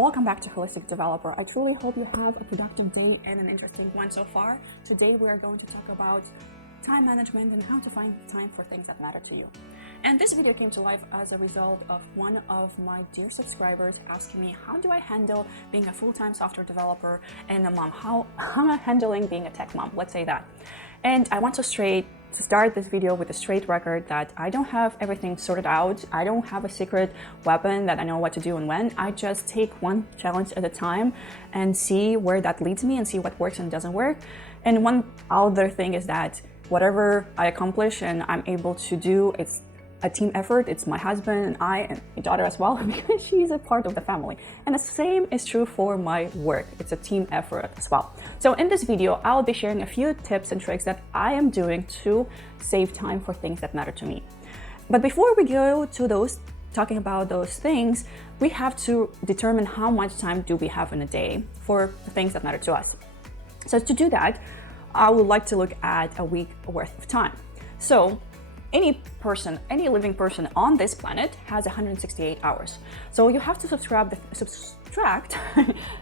Welcome back to Holistic Developer. I truly hope you have a productive day and an interesting one so far. Today we are going to talk about time management and how to find time for things that matter to you. And this video came to life as a result of one of my dear subscribers asking me, how do I handle being a full-time software developer and a mom? How am I handling being a tech mom? Let's say that. And I want to start this video with a straight record that I don't have everything sorted out. I don't have a secret weapon that I know what to do and when. I just take one challenge at a time and see where that leads me and see what works and doesn't work. And one other thing is that whatever I accomplish and I'm able to do, it's a team effort. It's my husband and I and my daughter as well, because she's a part of the family. And the same is true for my work. It's a team effort as well. So in this video, I'll be sharing a few tips and tricks that I am doing to save time for things that matter to me. But before we go to talking about those things, we have to determine how much time do we have in a day for the things that matter to us. So to do that, I would like to look at a week worth of time. So any living person on this planet has 168 hours. So you have to subtract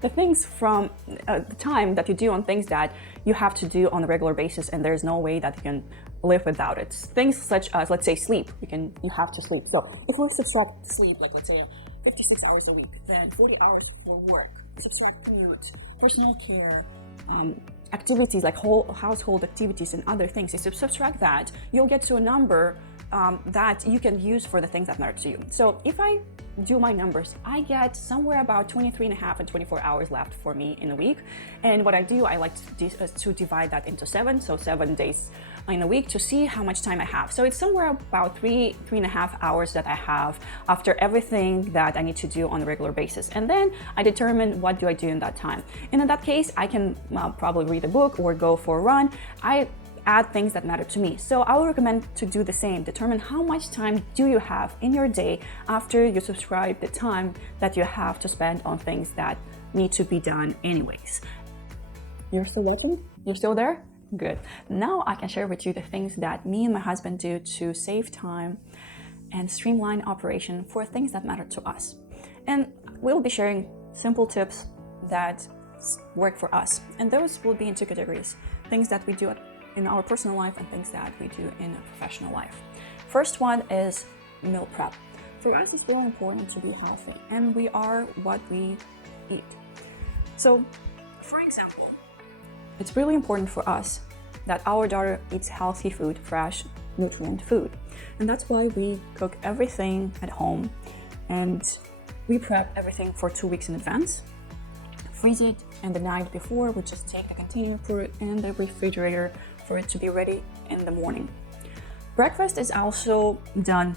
the things from the time that you do on things that you have to do on a regular basis, and there's no way that you can live without it. Things such as, let's say, sleep. You have to sleep. So if we subtract sleep, like let's say 56 hours a week, then 40 hours for work. Subtract food, personal care, activities like household activities and other things. If you subtract that, you'll get to a number that you can use for the things that matter to you. So if I do my numbers, I get somewhere about 23 and a half and 24 hours left for me in a week. And what I do, I like to divide that into 7, so 7 days in a week, to see how much time I have. So it's somewhere about three and a half hours that I have after everything that I need to do on a regular basis. And then I determine what do I do in that time. And in that case, I can probably read a book or go for a run. I add things that matter to me. So I would recommend to do the same. Determine how much time do you have in your day after you subscribe the time that you have to spend on things that need to be done anyways. You're still watching? You're still there? Good. Now I can share with you the things that me and my husband do to save time and streamline operation for things that matter to us. And we'll be sharing simple tips that work for us. And those will be in 2 categories: things that we do in our personal life and things that we do in a professional life. First one is meal prep. For us, it's very important to be healthy, and we are what we eat. So, for example, it's really important for us that our daughter eats healthy food, fresh, nutrient food. And that's why we cook everything at home, and we prep everything for 2 weeks in advance. Freeze it, and the night before we just take the container, put it in the refrigerator for it to be ready in the morning. Breakfast is also done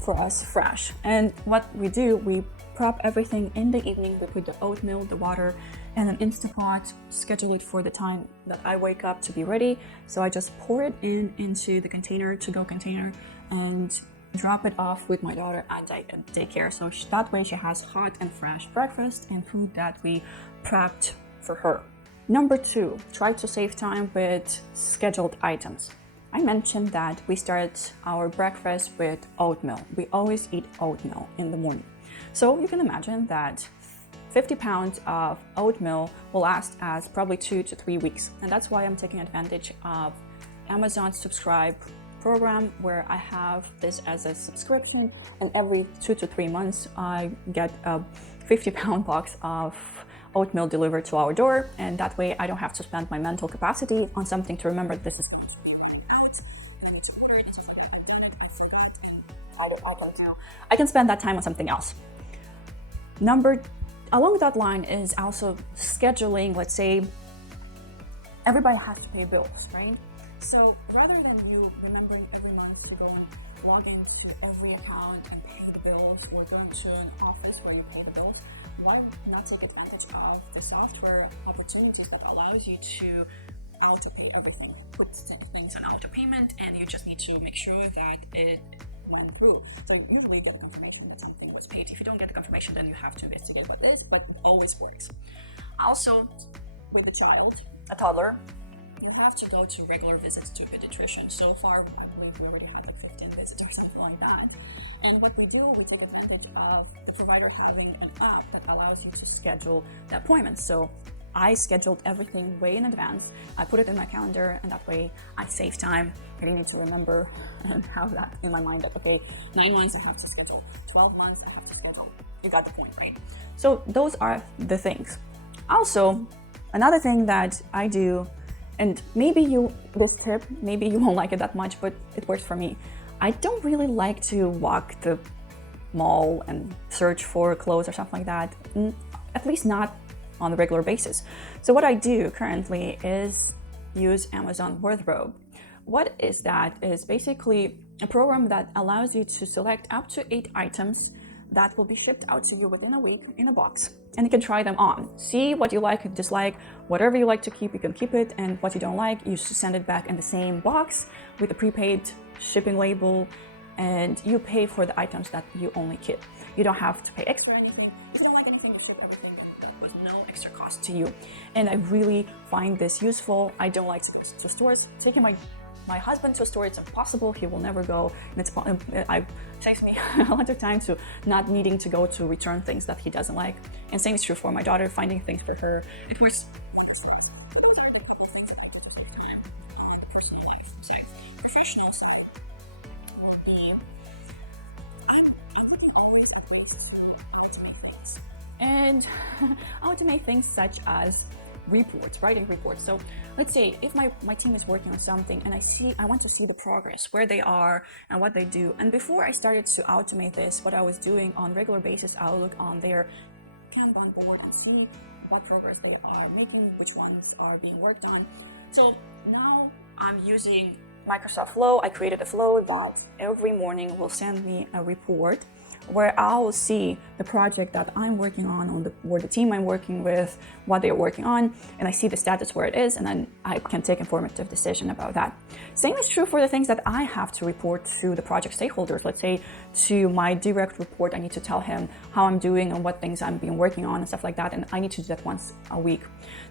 for us fresh, and what we do, we prep everything in the evening. We put the oatmeal, the water, and an Instapot, schedule it for the time that I wake up to be ready. So I just pour it into the to-go container and drop it off with my daughter at daycare. So that way she has hot and fresh breakfast and food that we prepped for her. Number 2, try to save time with scheduled items. I mentioned that we start our breakfast with oatmeal. We always eat oatmeal in the morning. So you can imagine that 50 pounds of oatmeal will last as probably 2 to 3 weeks. And that's why I'm taking advantage of Amazon Subscribe program, where I have this as a subscription, and every 2 to 3 months I get a 50-pound box of oatmeal delivered to our door, and that way I don't have to spend my mental capacity on something to remember this is I can spend that time on something else. Along that line is also scheduling. Let's say everybody has to pay bills, right? So rather than you remembering every month to go and log into every account and pay the bills, or going to an office where you pay the bills, why not take advantage of the software opportunities that allows you to auto-pay everything? Put things on auto payment, and you just need to make sure that it went through. So you usually get confirmation that something was paid. If you don't get the confirmation, then you have to investigate what it is, but it always works. Also, with a child, a toddler, you have to go to regular visits to a pediatrician. So far, I believe we already had like 15 visits or something like that. And what we do, we take advantage of the provider having an app that allows you to schedule the appointments. So I scheduled everything way in advance. I put it in my calendar, and that way I save time. I don't need to remember and have that in my mind that, okay, 9 months I have to schedule, 12 months I have to schedule. You got the point, right? So those are the things. Also, another thing that I do, and this tip, maybe you won't like it that much, but it works for me. I don't really like to walk the mall and search for clothes or something like that, at least not on a regular basis. So what I do currently is use Amazon Wardrobe. What is that? Is basically a program that allows you to select up to 8 items that will be shipped out to you within a week in a box, and you can try them on. See what you like and dislike. Whatever you like to keep, you can keep it, and what you don't like, you send it back in the same box with a prepaid shipping label, and you pay for the items that you only keep. You don't have to pay extra or anything. If you don't like anything, you ship everything with no extra cost to you. And I really find this useful. I don't like to stores. Taking my husband to a store, it's impossible. He will never go. And it saves me a lot of time to not needing to go to return things that he doesn't like. And same is true for my daughter, finding things for her. It works. And automate things such as reports, writing reports. So let's say if my team is working on something and I want to see the progress, where they are and what they do. And before I started to automate this, what I was doing on a regular basis, I'll look on their Kanban board and see what progress they are making, which ones are being worked on. So now I'm using Microsoft Flow. I created a flow that every morning will send me a report where I will see the project that I'm working on or the team I'm working with, what they're working on, and I see the status where it is, and then I can take informative decision about that. Same is true for the things that I have to report to the project stakeholders. Let's say to my direct report, I need to tell him how I'm doing and what things I'm been working on and stuff like that, and I need to do that once a week.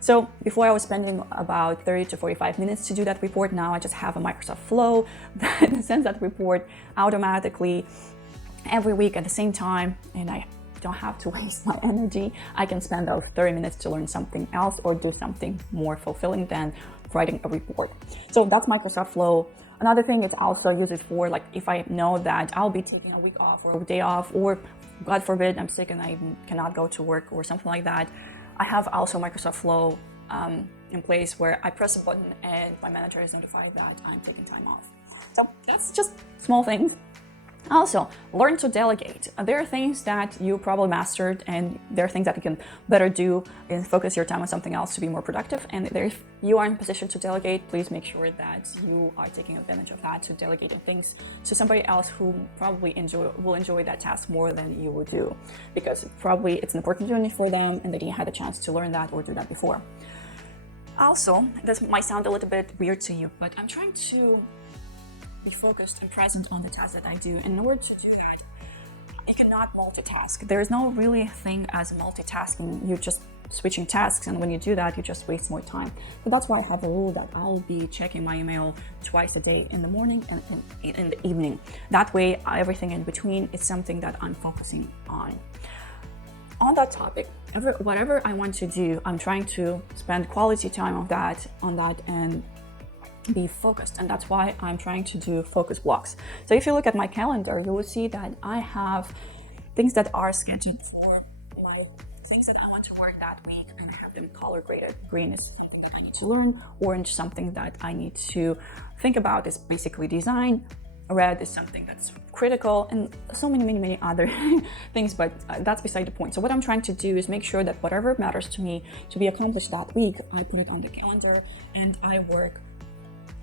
So before I was spending about 30 to 45 minutes to do that report. Now I just have a Microsoft Flow that sends that report automatically every week at the same time, and I don't have to waste my energy. I can spend those 30 minutes to learn something else or do something more fulfilling than writing a report. So that's Microsoft Flow. Another thing, it's also used for like if I know that I'll be taking a week off or a day off, or God forbid I'm sick and I cannot go to work or something like that. I have also Microsoft Flow in place where I press a button and my manager is notified that I'm taking time off. So that's just small things. Also, learn to delegate. There are things that you probably mastered, and there are things that you can better do and focus your time on something else to be more productive. And if you are in position to delegate, please make sure that you are taking advantage of that to delegate things to somebody else who probably will enjoy that task more than you would do, because probably it's an important journey for them and that you had a chance to learn that or do that before. Also, this might sound a little bit weird to you, but I'm trying to be focused and present on the tasks that I do. And in order to do that, you cannot multitask. There is no really thing as multitasking. You're just switching tasks, and when you do that, you just waste more time. So that's why I have a rule that I'll be checking my email twice a day, in the morning and in the evening. That way, everything in between is something that I'm focusing on. On that topic, whatever I want to do, I'm trying to spend quality time on that and be focused, and that's why I'm trying to do focus blocks. So if you look at my calendar, you will see that I have things that are scheduled for my things that I want to work that week, and I have them color graded. Green is something that I need to learn, orange something that I need to think about is basically design, red is something that's critical, and so many other things, but that's beside the point. So what I'm trying to do is make sure that whatever matters to me to be accomplished that week, I put it on the calendar and I work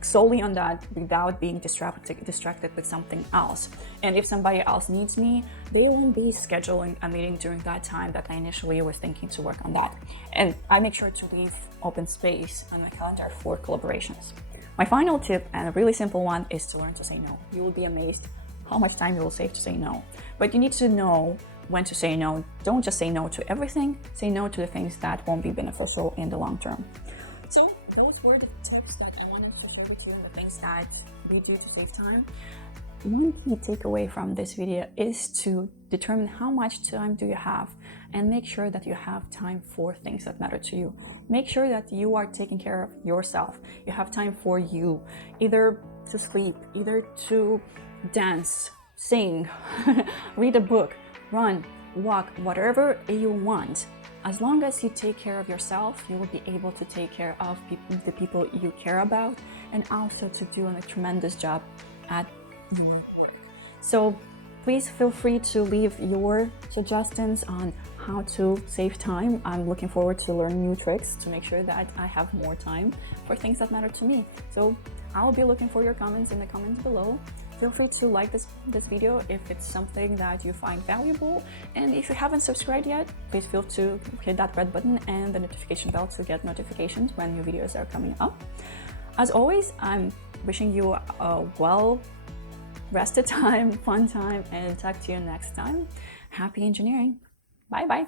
solely on that without being distracted with something else. And if somebody else needs me, they won't be scheduling a meeting during that time that I initially was thinking to work on that. And I make sure to leave open space on my calendar for collaborations. My final tip, and a really simple one, is to learn to say no. You will be amazed how much time you will save to say no. But you need to know when to say no. Don't just say no to everything. Say no to the things that won't be beneficial in the long term. So those were the tips that I wanted to share with you, the things that we do to save time. one key takeaway from this video is to determine how much time do you have and make sure that you have time for things that matter to you. Make sure that you are taking care of yourself. You have time for you, either to sleep, either to dance, sing, read a book, run, walk, whatever you want. As long as you take care of yourself, you will be able to take care of the people you care about, and also to do a tremendous job at your work. So please feel free to leave your suggestions on how to save time. I'm looking forward to learn new tricks to make sure that I have more time for things that matter to me. So I'll be looking for your comments in the comments below. Feel free to like this video if it's something that you find valuable. And if you haven't subscribed yet, please feel to hit that red button and the notification bell to get notifications when new videos are coming up. As always, I'm wishing you a well-rested time, fun time, and talk to you next time. Happy engineering. Bye-bye.